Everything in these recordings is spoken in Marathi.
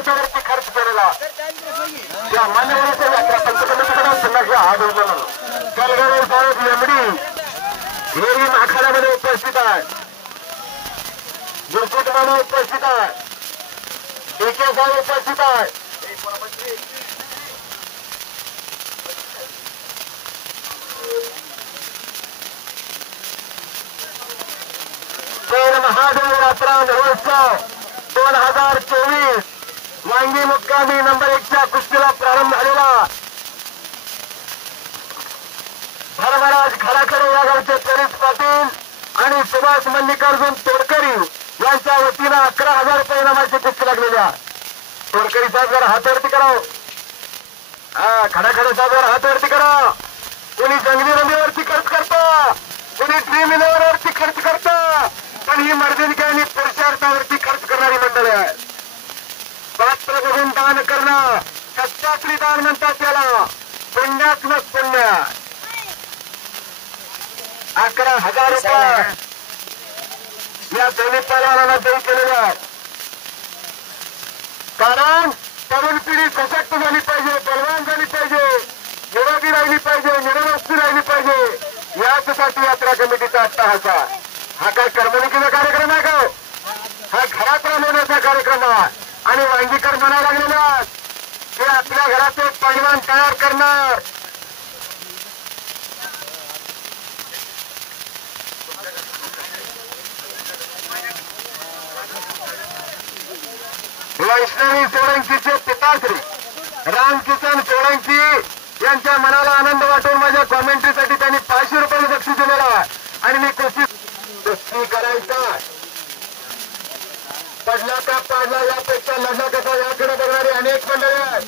त्याच्यावरती खर्च केलेला त्या मान्यवराच्या यात्रा पंचकमिटीकडून संघाच्या आंदोलन कलगरे साहेब लेंबडी हेरी आखाड्यामध्ये उपस्थित आहे. गुरकुटमाने उपस्थित आहे. डीके साहेब उपस्थित आहे. जैन महादेव यात्रा महोत्सव 2024 वांगी मुक्कामी नंबर 1च्या कुस्तीला प्रारंभ झालेला भरभराज खडाखडे या गावचे पोलीस पाटील आणि सुभाष मल्लिकार्जुन तोडकरी यांच्या वतीनं 11,000 रुपये इनामाची कुस्ती लागलेल्या. तोडकरी साहेब जरा हातवरती कराव. खडाखडे साहेब जरा हातवरती करा. कोणी जंगली रंगीवरती खर्च करता, कोणी ड्रीम इलेव्हनवरती खर्च करता, पण ही मर्दिनकी आणि पुरुषार्थावरती खर्च करणारी मंडळी आहे. पात्र बघून दान करणं सत्यात्री दान म्हणतात त्याला. पुण्यात्मक पुण्य 11,000 रुपये या दोन्ही पहलवानांना देऊ केलेले आहेत. कारण तरुण पिढी सशक्त झाली पाहिजे, बलवान झाली पाहिजे, निरोगी राहिली पाहिजे, निरोगी राहिली पाहिजे यासाठी यात्रा कमिटीचा अट्टहास आहे. हा काय करमणुकीचा कार्यक्रम आहे का? हा घरात रमवण्याचा कार्यक्रम आहे. आणि वांगीकर म्हणायला लागलेला ते आपल्या घरात एक पैलवान तयार करणार. वैष्णवी सोळंकीचे पिताश्री रामकिसन सोळंकी यांच्या मनाला आनंद वाटून माझ्या कॉमेंट्रीसाठी त्यांनी 500 रुपये बक्षीस दिलेला आहे. आणि मी कुस्ती करायचा पडला का पाडला यापेक्षा लढला कसा याकडे बघणारी अनेक मंडळी आहेत.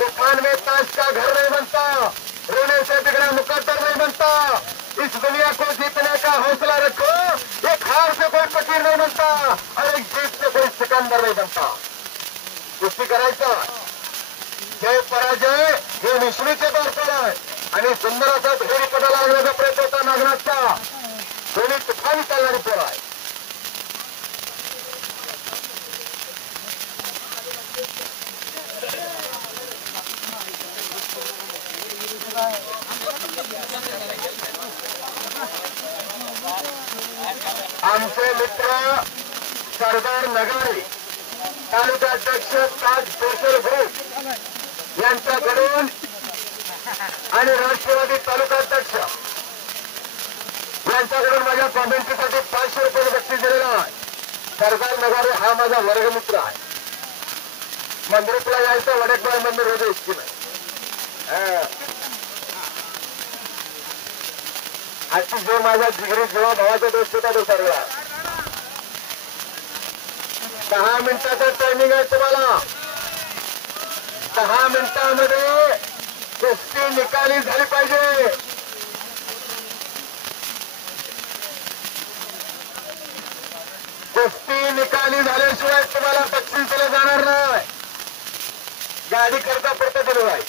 तूफान में ताश का घर नहीं बनता, रोने से बिगड़ा मुकद्दर नहीं बनता, इस दुनिया को जीतने का हौसला रखो, एक हार से कोई फकीर नहीं बनता और एक जीत से कोई सिकंदर नहीं बनता. कुस्ती करायचा जय पराजय हे विष्णूचे दर्शन आहे. आणि सुंदर असा धोरी पदाला लागण्याचा प्रयत्न होता नागनाथचा. दोन्ही तुफानी चालणारी पोर आहे. आमचे मित्र सरदार नगारे तालुका अध्यक्ष ताज सोशल ग्रुप यांच्याकडून आणि राष्ट्रवादी तालुका अध्यक्ष यांच्याकडून माझ्या कॉमेंट्रीसाठी 500 रुपये बक्षीस दिलेला आहे. सरदार नगारे हा माझा वर्गमित्र आहे. मंदिरातला यायचं वडकबाळ मंदिर रोज इतकी नाही. आजची जो माझा जिगरी जेव्हा भावाचा दोस्त होता तो सर्व 10 मिनिटाचं टायमिंग आहे तुम्हाला. 10 मिनिटांमध्ये कुस्ती निकाली झाली पाहिजे. कुस्ती निकाली झाल्याशिवाय तुम्हाला बक्षीस दिलं जाणार नाही. गाडी करता पडतं दिलं आहे.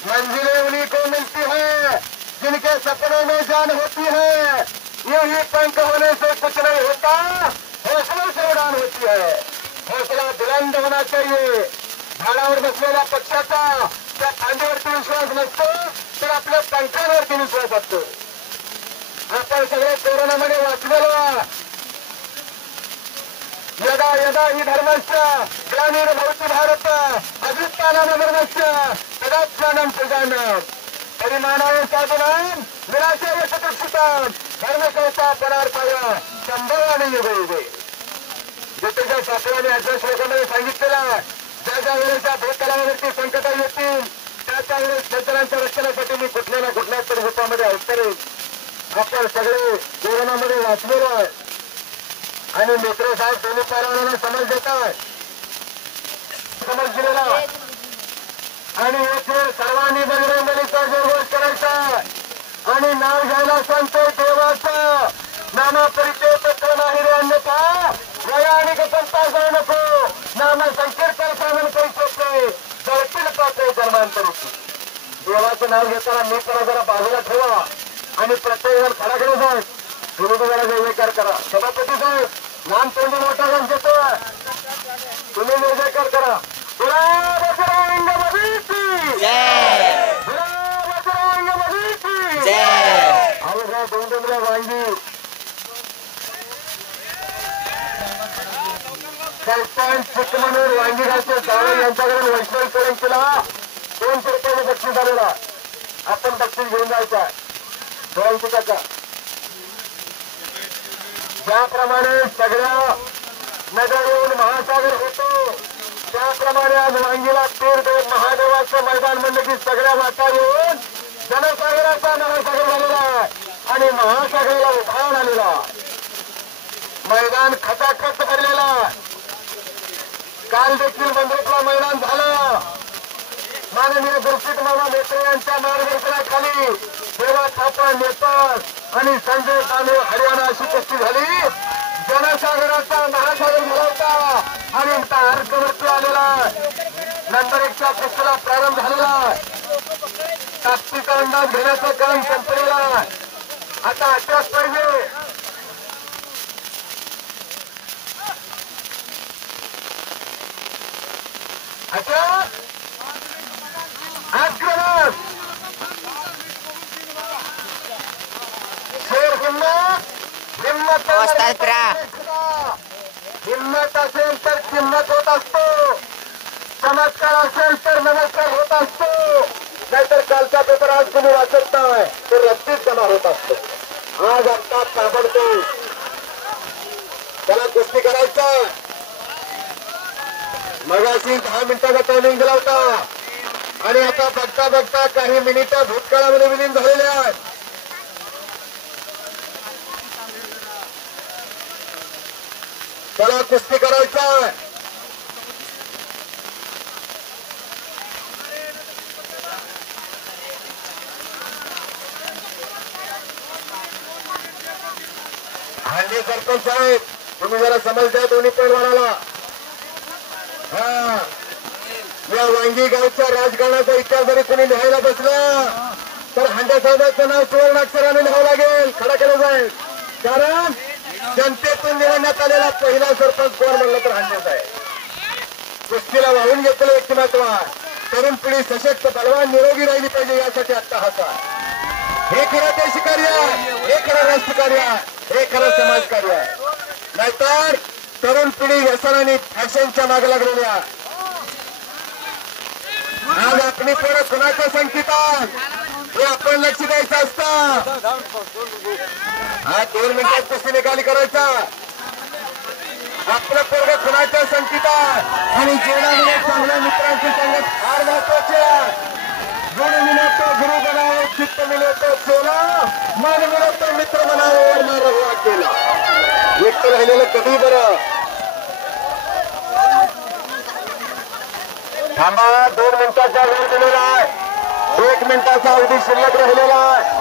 मंजिलें उन्हीं को मिलती है जिनके सपनों में जान होती है. यही पंख होने से कुछ नहीं होता, हौसलों से उड़ान होती है. हौसला बुलंद होना चाहिए. झाडावर बसलेल्या पक्षाचा त्या खांद्यावरती विश्वास नसतो तर आपल्या पंखांवरती विश्वास असतो. आपण सगळे कोरोनामध्ये वाचलेलो. यदा यदा ही धर्मश्च ग्लानिर भवति भारत अभ्युत्थानमधर्मश्च तदात्मानं सृजाम्यहम्. परिमाणाय साधनां विनाशाय चतुष्षितां धर्मकर्ता परार्थाय संभवामि युगे युगे. गीतेच्या 7व्या आणि 8व्या श्लोकामध्ये सांगितलेला ज्या ज्या वेळेच्या भूतलावरती संकट येतील त्या त्या वेळेस सज्जनांच्या रक्षणासाठी मी कुठल्या ना कुठल्या तरी रूपामध्ये अवतरेन. आपण सगळे कोरोनामध्ये वाचलेलो आहे. आणि मित्र साहेब दोन्ही पहलवानांना समज देतात. समज दिलेला आणि येथे सर्वांनी बजरंगबलीचा जयघोष करायचा आणि नाव घ्यायला सांगतोय देवाचा. नामा परिचय पत्र नाही रे अन्यथा वया आणि गपंता जाऊ नको. नामा संकीर्तन साधन करू शकते जळतील पाहते धर्मांतरीची. देवाचं नाव घेताना मी जरा बाजूला ठेवा आणि प्रत्येक जण खडाकडे जाईल. तुम्ही जरा जयकार करा. सभापती सरपंच चिकमनूर वांगीगावचे जावई यांच्याकडून वैष्णवी सोळंकीला 200 रुपये बक्षीस आलेला. आपण बक्षीस घेऊन जायचा सोळंकी काका. ज्याप्रमाणे सगळ्या नगर येऊन महासागर होतो त्याप्रमाणे आज वांगीला तीर देऊन महादेवाचं मैदान म्हणलं की सगळ्या वाटा येऊन जनसागराचा महासागर झालेला आहे आणि महासागराला उभार आलेला. मैदान खचाखच भरलेला. काल देखील बंदुकला मैदान झालं. माननीय गुरशीत मामा मेत्रे यांच्या मार्गदर्शनाखाली सेवा थापा नेपाळ आणि संजय कानू हरियाणा अशी कुस्ती झाली. जनसागराचा महासागर झाला होता आणि अर्धवरती आलेला. नंतर 1च्या कुस्तीला प्रारंभ झालेला. ताकदीचा अंदाज घेण्याचं काम संपलेला. आता अशाच पाहिजे. आक्रमक शेर हिम्मत हिम्मत असेल तर किंमत होत असतो. चमत्कार असेल तर नमस्कार होत असतो. नाहीतर कालचा पेपर आज तुम्ही वाचत नाही तर रस्तीच जमा होत असतो. आज आता ताबडतोब त्याला कुस्ती करायचा. मगाशी 10 मिनिटाचा टायमिंग दिला होता आणि आता बघता बघता काही मिनिटं भूतकाळामध्ये विलीन झालेले आहेत. त्याला कुस्ती करायचा. हल्ली सरपंच साहेब तुम्ही जरा समजता दोन्ही पैलवानाला. या वांगी गावच्या राजकारणाचा इतिहास जरी कोणी लिहायला बसला तर हांडे साहेबांचं नाव सुवर्णाक्षराने लिहावं लागेल. खडा केलं जाईल. कारण जनतेतून निवडण्यात आलेला पहिला सरपंच कोण म्हणलं तर हांडे साहेब. कुस्तीला वाहून घेतलं व्यक्तिमत्व. तरुण पिढी सशक्त बलवान निरोगी राहिली पाहिजे यासाठी आत्ता हात आहे. हे खरं देशकार्य आहे. हे खरं राष्ट्रकार्य आहे. हे खरं समाजकार्य आहे. नाहीतर तरुण पिढी व्यसनाने फॅशनच्या मागे लागलेली आहे. आज आपली पोरं कुणाच्या संकेतात हे आपण लक्ष द्यायचं असतं. हा 2 मिनिटात कुस्ती निकाली करायचा. आपलं पोरग कुणाच्या संकेतात आणि जीवनामध्ये चांगल्या मित्रांची संगत फार महत्वाची आहे. गुण मिले तो गुरु बनाओ, चित्त मिले तो चोला, मन मिले तो मित्र बनाओ और न रहो अकेला. एकटं राहिलेलं कधी बरं. थांबा 2 मिनिटाचा वेळ दिलेला आहे. 1 मिनिटाचा अवधी शिल्लक राहिलेला आहे.